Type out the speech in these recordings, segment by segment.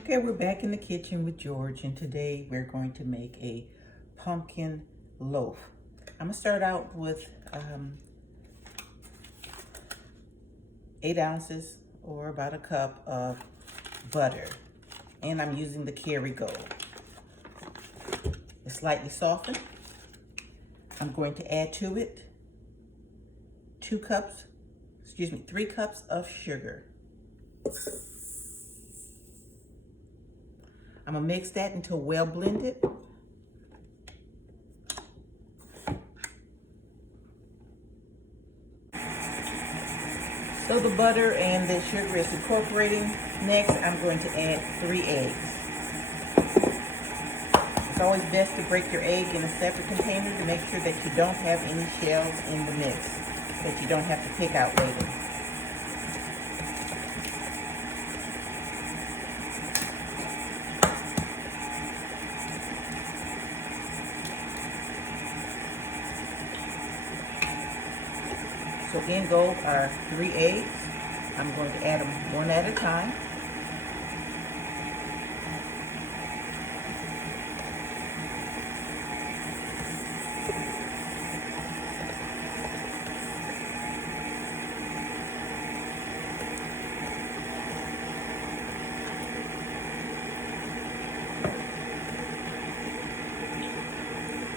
Okay, we're back in the kitchen with George, and today we're going to make a pumpkin loaf. I'm gonna start out with 8 ounces or about a cup of butter, and I'm using the Kerrygold. It's slightly softened. I'm going to add to it 3 cups of sugar. I'm gonna mix that until well blended. So the butter and the sugar is incorporating. Next, I'm going to add 3 eggs. It's always best to break your egg in a separate container to make sure that you don't have any shells in the mix that you don't have to pick out later. So in go our 3 eggs. I'm going to add them one at a time.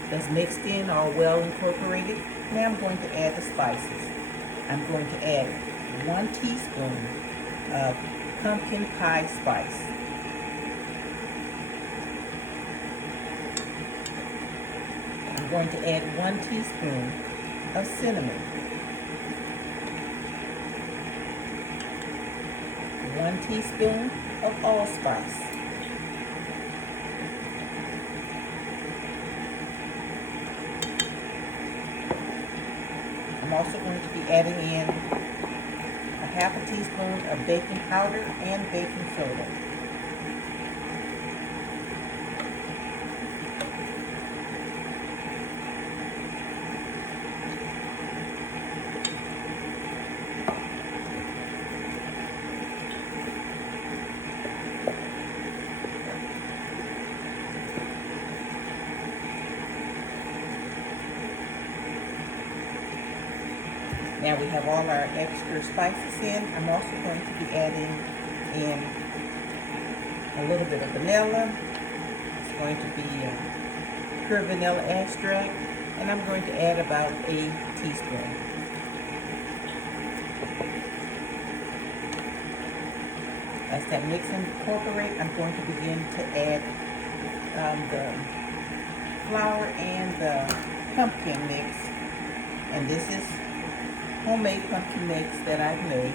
That's mixed in, all well incorporated. Now I'm going to add the spices. I'm going to add 1 teaspoon of pumpkin pie spice. I'm going to add 1 teaspoon of cinnamon. 1 teaspoon of allspice. I'm also going to be adding in a 1/2 teaspoon of baking powder and baking soda. Now we have all our extra spices in. I'm also going to be adding in a little bit of vanilla. It's going to be pure vanilla extract, and I'm going to add about a teaspoon. As that mix incorporates, I'm going to begin to add the flour and the pumpkin mix, and this is homemade pumpkin mix that I've made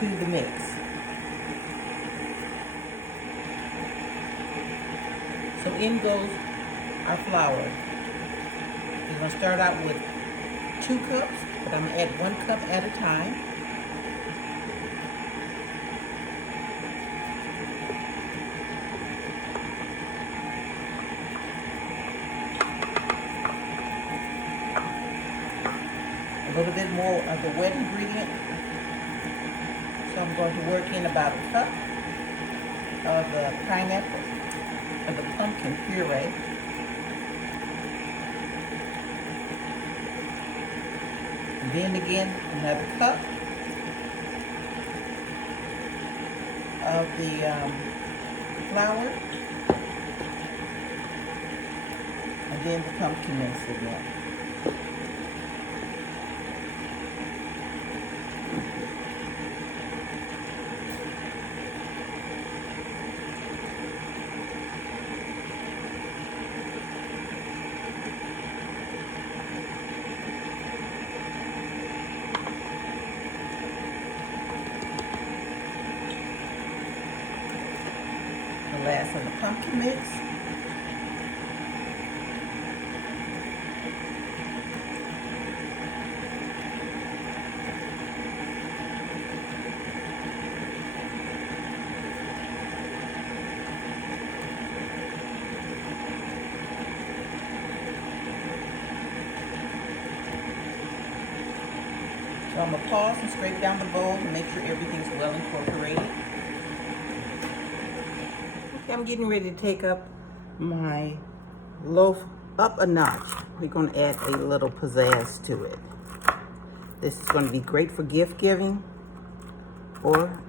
to the mix. So in goes our flour. We're going to start out with 2 cups, but I'm going to add 1 cup at a time. A little bit more of the wet ingredient. So I'm going to work in about a cup of the pineapple, of the pumpkin puree. And then again, another cup of the flour. And then the pumpkin mix again. The last of the pumpkin mix. So I'm going to pause and scrape down the bowl to make sure everything's well incorporated. I'm getting ready to take up my loaf up a notch. We're going to add a little pizzazz to it. This is going to be great for gift giving, or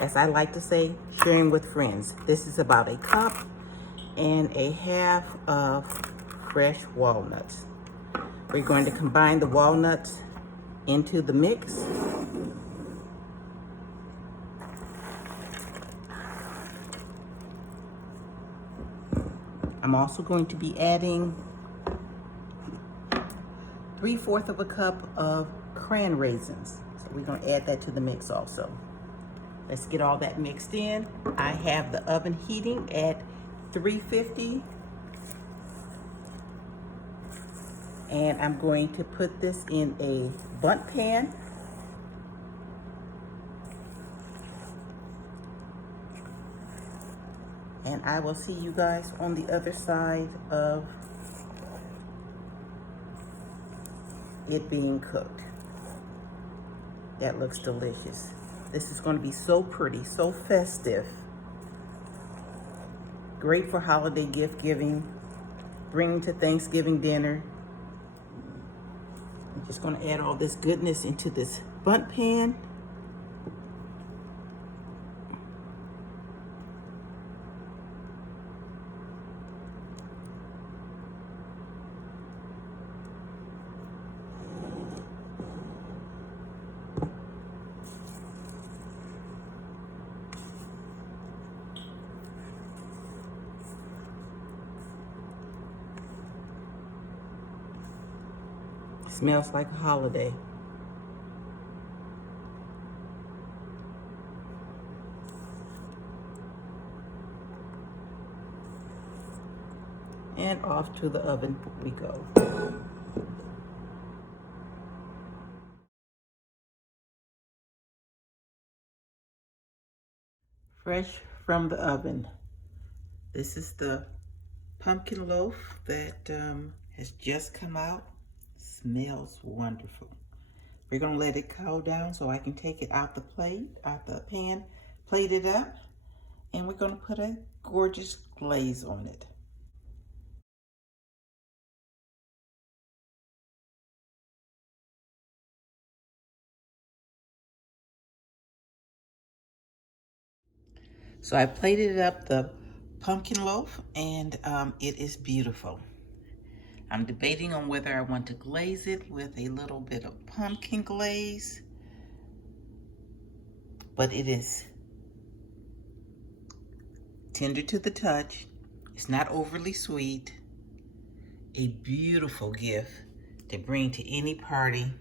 as I like to say, sharing with friends. This is about a cup and a half of fresh walnuts. We're going to combine the walnuts into the mix. I'm also going to be adding 3/4 of a cup of cran raisins. So we're going to add that to the mix also. Let's get all that mixed in. I have the oven heating at 350. And I'm going to put this in a bundt pan. And I will see you guys on the other side of it being cooked. That looks delicious. This is going to be so pretty, so festive. Great for holiday gift giving, bring to Thanksgiving dinner. I'm just going to add all this goodness into this bundt pan. Smells like a holiday. And off to the oven we go. Fresh from the oven. This is the pumpkin loaf that has just come out. Smells wonderful. We're gonna let it cool down so I can take it out the pan, plate it up, and we're gonna put a gorgeous glaze on it. So I plated up the pumpkin loaf, and it is beautiful. I'm debating on whether I want to glaze it with a little bit of pumpkin glaze, but it is tender to the touch. It's not overly sweet. A beautiful gift to bring to any party